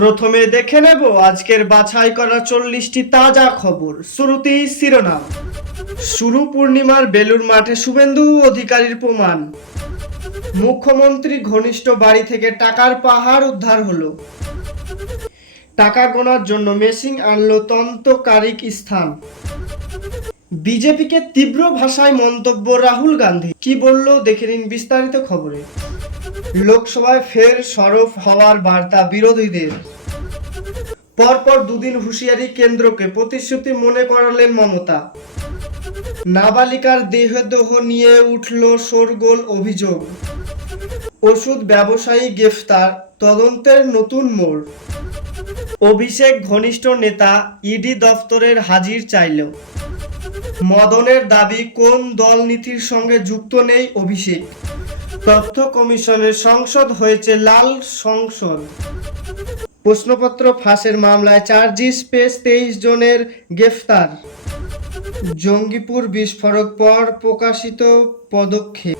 প্রথমে দেখে নেব আজকের বাছাই করা 40টি তাজা খবর। শুরুতেই শিরোনাম। শুরু পূর্ণিমার বেলুর মাঠে শুভেন্দু অধিকারীর প্রমাণ। মুখ্যমন্ত্রী ঘনিষ্ঠ বাড়ি থেকে টাকার পাহাড় উদ্ধার হলো। টাকা গোনার জন্য মেশিন আনলো তদন্তকারী স্থান। বিজেপিকে তীব্র ভাষায় মন্তব্য রাহুল গান্ধী, কি বলল দেখে নিন বিস্তারিত খবরে। লোকসভায় ফের সরব হওয়ার বার্তা বিরোধীদের। পরপর দুদিন হুঁশিয়ারি কেন্দ্রকে, প্রতিশ্রুতি মনে করালেন মমতা। নাবালিকার দেহদেহ নিয়ে উঠল শোরগোল অভিযোগ। ওষুধ ব্যবসায়ী গ্রেফতার, তদন্তের নতুন মোড়। অভিষেক ঘনিষ্ঠ নেতা ইডি দফতরের হাজির চাইল। মদনের দাবি, কোন দল নীতির সঙ্গে যুক্ত নেই অভিষেক। তথ্য কমিশনের সংসদ হয়েছে লাল সংসদ। প্রশ্নপত্র ফাঁসের মামলায় চার্জশিট পেশ 23 জনের গ্রেফতার। জঙ্গিপুর বিস্ফোরক পর প্রকাশিত পদক্ষেপ।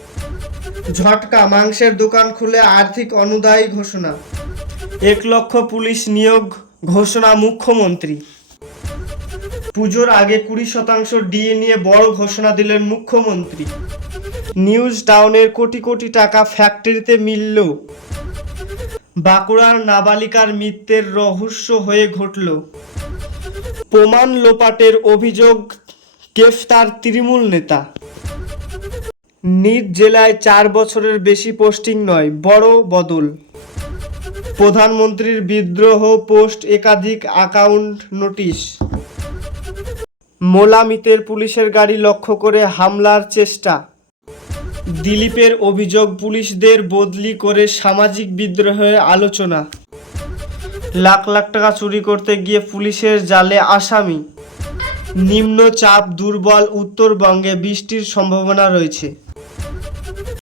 ঝটকা, মাংসের দোকান খুলে আর্থিক অনুদায়ী ঘোষণা। 1 লক্ষ পুলিশ নিয়োগ ঘোষণা মুখ্যমন্ত্রী। পুজোর আগে 20% ডিএ নিয়ে বড় ঘোষণা দিলেন মুখ্যমন্ত্রী। নিউজ টাউনের কোটি কোটি টাকা ফ্যাক্টরিতে মিলল। বাঁকুড়ার নাবালিকার মৃত্যুর রহস্য হয়ে ঘটল। প্রমাণ লোপাটের অভিযোগ, গ্রেফতার তৃণমূল নেতা। নিজ জেলায় 4 বছরের বেশি পোস্টিং নয়, বড় বদল। প্রধানমন্ত্রীর বিদ্রোহ পোস্ট, একাধিক অ্যাকাউন্ট নোটিশ। মোলামিতের পুলিশের গাড়ি লক্ষ্য করে হামলার চেষ্টা। দিলীপের অভিযোগ, পুলিশদের বদলি করে সামাজিক বিদ্রোহের আলোচনা। লাখ লাখ টাকা চুরি করতে গিয়ে পুলিশের জালে আসামি। নিম্নচাপ দুর্বল, উত্তরবঙ্গে বৃষ্টির সম্ভাবনা রয়েছে।